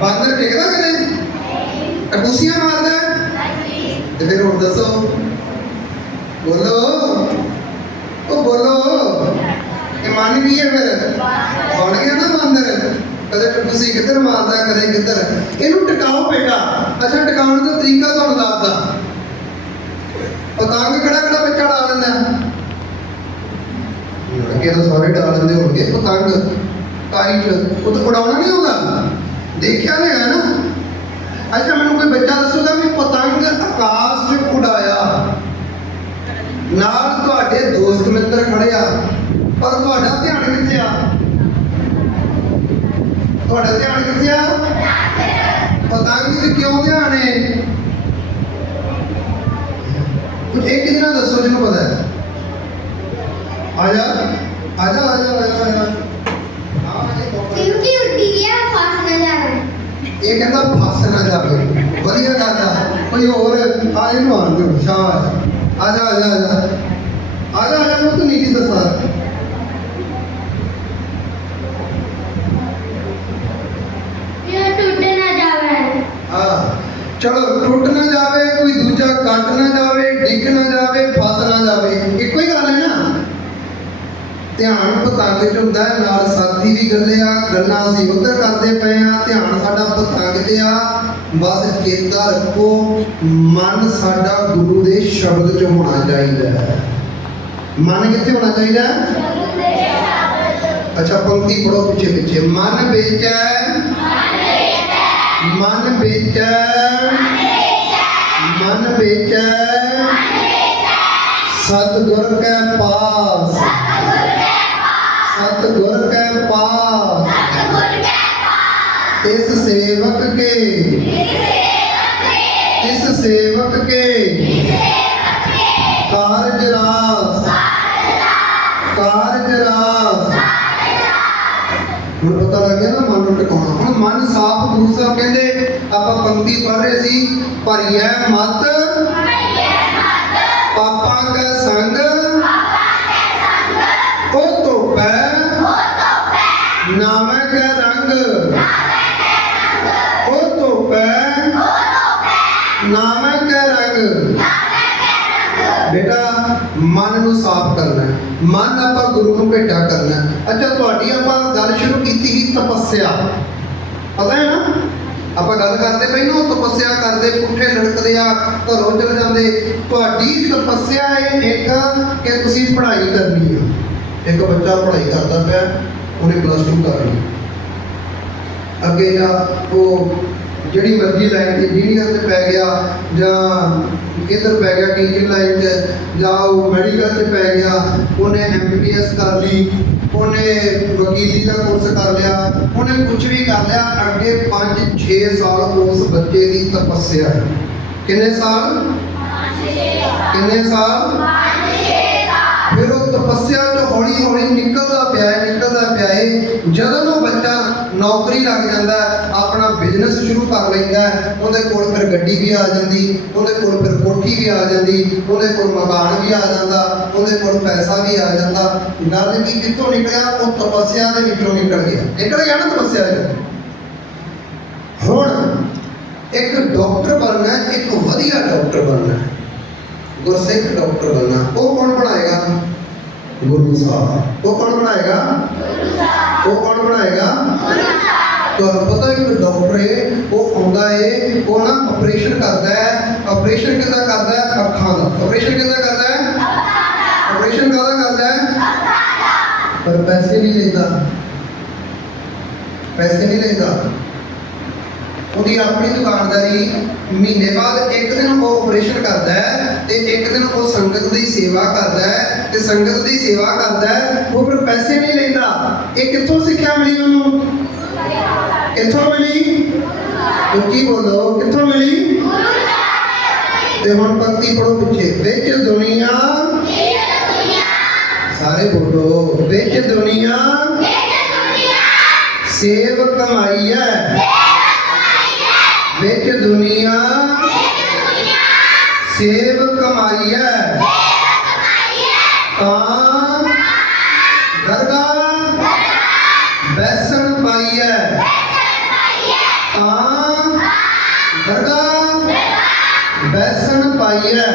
ਬਾਂਦਰ ਟਿਕਦਾ ਕਦੇ ਟਪੂਸੀਆਂ ਮਾਰਦਾ ਹੈ? ਤੇ ਫਿਰ ਹੁਣ ਦੱਸੋ। ਬੋਲੋ। ਉਹ ਬੋਲੋ। ਇਹ ਮੰਨ ਗਈ ਹੈ ਫਿਰ? ਬਣ ਗਿਆ ਨਾ ਬਾਂਦਰ। ਕਦੇ ਟਪੂਸੀ ਕਿੱਧਰ ਮਾਰਦਾ, ਕਦੇ ਕਿੱਧਰ? ਇਹਨੂੰ ਟਿਕਾਓ ਬੇਟਾ। ਅੱਛਾ, ਟਿਕਾਉਣ ਦਾ ਤਰੀਕਾ ਤੁਹਾਨੂੰ ਦੱਸਦਾ। ਪਤੰਗ ਕਿਹੜਾ ਕਿਹੜਾ ਬੱਚਾ ਡਾ ਲੈਂਦਾ? ਅੱਗੇ ਤਾਂ ਸਾਰੇ ਡਾ ਲੈਂਦੇ ਹੋਣਗੇ। ਪਤੰਗ। ਕਾਈ ਉਹ ਤਾਂ ਉਡਾਉਣਾ ਨਹੀਂ ਆਉਂਦਾ। ਦੇਖਿਆ ਨਹੀਂ ਹੈ ਨਾ? ਅੱਛਾ ਮੈਨੂੰ ਕੋਈ ਬੱਚਾ ਦੱਸੂਗਾ ਵੀ ਪਤੰਗ ਆਕਾਸ਼ 'ਚ ਉਡਾਇਆ। ਨਾਲ ਤੁਹਾਡੇ ਦੋਸਤ ਮਿੱਤਰ ਖੜੇ ਆ, ਪਰ ਤੁਹਾਡਾ ਧਿਆਨ ਕਿੱਥੇ ਆ? ਤੁਹਾਡਾ ਧਿਆਨ ਕਿੱਥੇ ਆ? ਪਤੰਗ 'ਚ ਕਿਉਂ ਧਿਆਨ ਹੈ? ਕੁਝ ਇੱਕ ਕਿਹਦੇ ਦੱਸੋ, ਜਿਹਨੂੰ ਪਤਾ ਹੈ? ਆ ਜਾ ਆ ਜਾ ਆ ਜਾ ਆ ਜਾ ਆ ਜਾ ਆ ਜੀ ਮੌਕਾ। ਕਿਉਂਕਿ ਉੱਡੀ ਗਿਆ ਫਸ ਨਾ ਜਾਵੇ ਇਹ ਕਹਿੰਦਾ ਫਸ ਨਾ ਜਾਵੇ ਵਧੀਆ ਗੱਲ ਆ ਕੋਈ ਹੋਰ ਆ ਇਹਨੂੰ ਆਣ ਦਿਓ ਸ਼ਾਬਾਸ਼ ਆ ਜਾ ਆ ਜਾ ਆ ਜਾ ਆ ਜਾ ਆ ਜਾ ਮੈਂ ਤੂੰ ਨਹੀਂ ਦੱਸਾਂ ਇਹ ਟੁੱਟ ਨਾ ਜਾਵੇ ਹਾਂ ਚਲੋ ਟੁੱਟ ਨਾ ਜਾਵੇ ਕੋਈ ਦੂਜਾ ਕੱਟ ਨਾ ਜਾਵੇ ਡਿੱਗ ਨਾ ਜਾਵੇ ਫਸ ਨਾ ਜਾਵੇ ਇੱਕੋ ਹੀ ਗੱਲ ਹੈ ਨਾ ਧਿਆਨ ਪਤੰਗ 'ਚ ਹੁੰਦਾ ਹੈ ਨਾਲ ਸਾਥੀ ਵੀ ਗੱਲੇ ਆ, ਗੱਲਾਂ ਅਸੀਂ ਉੱਧਰ ਕਰਦੇ ਪਏ ਆ, ਧਿਆਨ ਸਾਡਾ ਪਤੰਗ ਤੇ ਆ। ਬਸ ਚੇਤਾ ਰੱਖੋ, ਮਨ ਸਾਡਾ ਗੁਰੂ ਦੇ ਸ਼ਬਦ 'ਚ ਹੋਣਾ ਚਾਹੀਦਾ ਹੈ। ਮਨ ਕਿੱਥੇ ਹੋਣਾ ਚਾਹੀਦਾ ਅੱਛਾ, ਪੰਕਤੀ ਪੜੋ ਪਿੱਛੇ ਪਿੱਛੇ। ਮਨ ਵਿੱਚ ਮਨ ਵਿੱਚ ਮਨ ਵਿੱਚ ਸਤਿਗੁਰ ਕੈ ਪਾਸ। ਸਤਿਗੁਰ ਕੈ ਪਾਸ ਇਸ ਸੇਵਕ ਕੇ। ਇਸ ਸੇਵਕ ਕੇ। ਕਾਰਜ ਰਾਸ। ਕਾਰਜ ਰਾਸ। ਹੁਣ ਪਤਾ ਲੱਗ ਗਿਆ ਨਾ ਮਨ ਨੂੰ ਟਿਕਾਉਣਾ। ਹੁਣ ਮਨ ਸਾਫ਼ ਗੁਰੂ ਸਾਹਿਬ ਕਹਿੰਦੇ ਆਪਾਂ ਪੰਕਤੀ ਪੜ੍ਹ ਰਹੇ ਸੀ ਭਰੀਐ ਮਤ। ਪਾਪਾਂ ਕਾ ਸੰਗ। ਉਹ ਧੋਪੈ ਨਾਮੈ ਕਾ ਰੰਗ ਨਾਮੈ ਰੰਗ। ਬੇਟਾ, ਮਨ ਨੂੰ ਸਾਫ਼ ਕਰਨਾ ਹੈ। ਮਨ ਆਪਾਂ ਗੁਰੂ ਨੂੰ ਭੇਟਾ ਕਰਨਾ ਹੈ। ਅੱਛਾ, ਤੁਹਾਡੀ ਆਪਾਂ ਗੱਲ ਸ਼ੁਰੂ ਕੀਤੀ ਸੀ ਤਪੱਸਿਆ। ਪਤਾ ਹੈ ਨਾ? ਆਪਾਂ ਗੱਲ ਕਰਦੇ ਪਈ ਤਪੱਸਿਆ ਕਰਦੇ, ਪੁੱਠੇ ਲੜਕਦੇ ਆ, ਘਰੋਂ ਚਲੇ ਜਾਂਦੇ। ਤੁਹਾਡੀ ਤਪੱਸਿਆ ਹੈ ਇੱਕ ਕਿ ਤੁਸੀਂ ਪੜ੍ਹਾਈ ਕਰਨੀ ਆ। ਇੱਕ ਬੱਚਾ ਪੜ੍ਹਾਈ ਕਰਦਾ ਪਿਆ, ਉਹਨੇ ਪਲੱਸ 2 ਕਰ ਲਈ। ਅੱਗੇ ਜਾ, ਉਹ ਜਿਹੜੀ ਮਰਜ਼ੀ ਲਾਈਨ ਤੇ ਇੰਜੀਨੀਅਰ ਤੇ ਪੈ ਗਿਆ ਜਾਂ ਇੱਧਰ ਪੈ ਗਿਆ ਟੀਚਿੰਗ ਲਾਈਨ 'ਚ ਜਾਂ ਉਹ ਮੈਡੀਕਲ 'ਚ ਪੈ ਗਿਆ, ਉਹਨੇ ਐਮਬੀਬੀਐਸ ਕਰ ਲਈ, ਉਹਨੇ ਵਕੀਲੀ ਦਾ ਕੋਰਸ ਕਰ ਲਿਆ, ਉਹਨੇ ਕੁਝ ਵੀ ਕਰ ਲਿਆ, ਅੱਗੇ 5-6 ਸਾਲ ਉਸ ਬੱਚੇ ਦੀ ਤਪੱਸਿਆ ਕਿੰਨੇ ਸਾਲ? ਕਿੰਨੇ ਸਾਲ? ਫਿਰ ਉਹ ਤਪੱਸਿਆ ਤੋਂ ਹੌਲੀ ਹੌਲੀ ਨਿਕਲਦਾ ਪਿਆ ਨਿਕਲਦਾ ਪਿਆ ਜਦੋਂ ਉਹ ਬੱਚਾ ਨੌਕਰੀ ਲੱਗ ਜਾਂਦਾ, ਆਪਣਾ ਬਿਜ਼ਨਸ ਸ਼ੁਰੂ ਕਰ ਲੈਂਦਾ, ਉਹਦੇ ਕੋਲ ਫਿਰ ਗੱਡੀ ਵੀ ਆ ਜਾਂਦੀ, ਉਹਦੇ ਕੋਲ ਫਿਰ ਕੋਠੀ ਵੀ ਆ ਜਾਂਦੀ, ਉਹਦੇ ਕੋਲ ਮਕਾਨ ਵੀ ਆ ਜਾਂਦਾ, ਉਹਦੇ ਕੋਲ ਪੈਸਾ ਵੀ ਆ ਜਾਂਦਾ। ਗੱਲ ਕੀ ਕਿੱਥੋਂ ਨਿਕਲਿਆ? ਉਹ ਤਪੱਸਿਆ ਦੇ ਵਿੱਚੋਂ ਨਿਕਲ ਗਿਆ। ਨਿਕਲ ਗਿਆ ਨਾ ਤਪੱਸਿਆ ਦੇ ਹੁਣ ਇੱਕ ਡਾਕਟਰ ਬਣਨਾ, ਇੱਕ ਵਧੀਆ ਡਾਕਟਰ ਬਣਨਾ, ਗੁਰਸਿੱਖ ਡਾਕਟਰ ਬਣਨਾ, ਉਹ ਕੌਣ ਬਣਾਏਗਾ? ਗੁਰੂ ਸਾਹਿਬ। ਉਹ ਕੌਣ ਬਣਾਏਗਾ? ਉਹ ਕੌਣ ਬਣਾਏਗਾ? ਤੁਹਾਨੂੰ ਪਤਾ ਇੱਕ ਡਾਕਟਰ ਹੈ ਉਹ ਆਉਂਦਾ ਹੈ ਉਹ ਨਾ ਆਪਰੇਸ਼ਨ ਕਰਦਾ ਹੈ ਆਪਰੇਸ਼ਨ ਕਿੱਦਾਂ ਕਰਦਾ ਹੈ ਅੱਖਾਂ ਦਾ। ਆਪਰੇਸ਼ਨ ਕਿੱਦਾਂ ਕਰਦਾ ਹੈ ਆਪਰੇਸ਼ਨ ਕਾਹਦਾ ਕਰਦਾ ਹੈ ਪਰ ਪੈਸੇ ਨਹੀਂ ਲੈਂਦਾ। ਪੈਸੇ ਨਹੀਂ ਲੈਂਦਾ। ਉਹਦੀ ਆਪਣੀ ਦੁਕਾਨਦਾਰੀ ਮਹੀਨੇ ਬਾਅਦ ਇੱਕ ਦਿਨ ਉਹ ਆਪਰੇਸ਼ਨ ਕਰਦਾ ਹੈ ਤੇ ਇੱਕ ਦਿਨ ਉਹ ਸੰਗਤ ਦੀ ਸੇਵਾ ਕਰਦਾ ਹੈ ਤੇ ਸੰਗਤ ਦੀ ਸੇਵਾ ਕਰਦਾ ਹੈ, ਉਹ ਫਿਰ ਪੈਸੇ ਨਹੀਂ ਲੈਂਦਾ। ਇਹ ਕਿੱਥੋਂ ਸਿੱਖਿਆ ਮਿਲੀ ਉਹਨੂੰ? ਕਿੱਥੋਂ ਮਿਲੀ? ਉੱਚੀ ਬੋਲੋ, ਕਿੱਥੋਂ ਮਿਲੀ? ਤੇ ਹੁਣ ਪੰਕਤੀ ਪੜੋ ਪਿੱਛੇ। ਵਿੱਚ ਦੁਨੀਆ। ਸਾਰੇ ਬੋਲੋ ਵਿੱਚ ਦੁਨੀਆ। ਸੇਵ ਕਮਾਈ ਹੈ। ਵਿੱਚ ਦੁਨੀਆ। ਸੇਵ ਕਮਾਈ ਹੈ। ਦਰਸ਼ਨ ਪਾਈਐ। ਤਾਂ ਦਰਗਾਹ ਬੈਸਣ ਪਾਈਐ।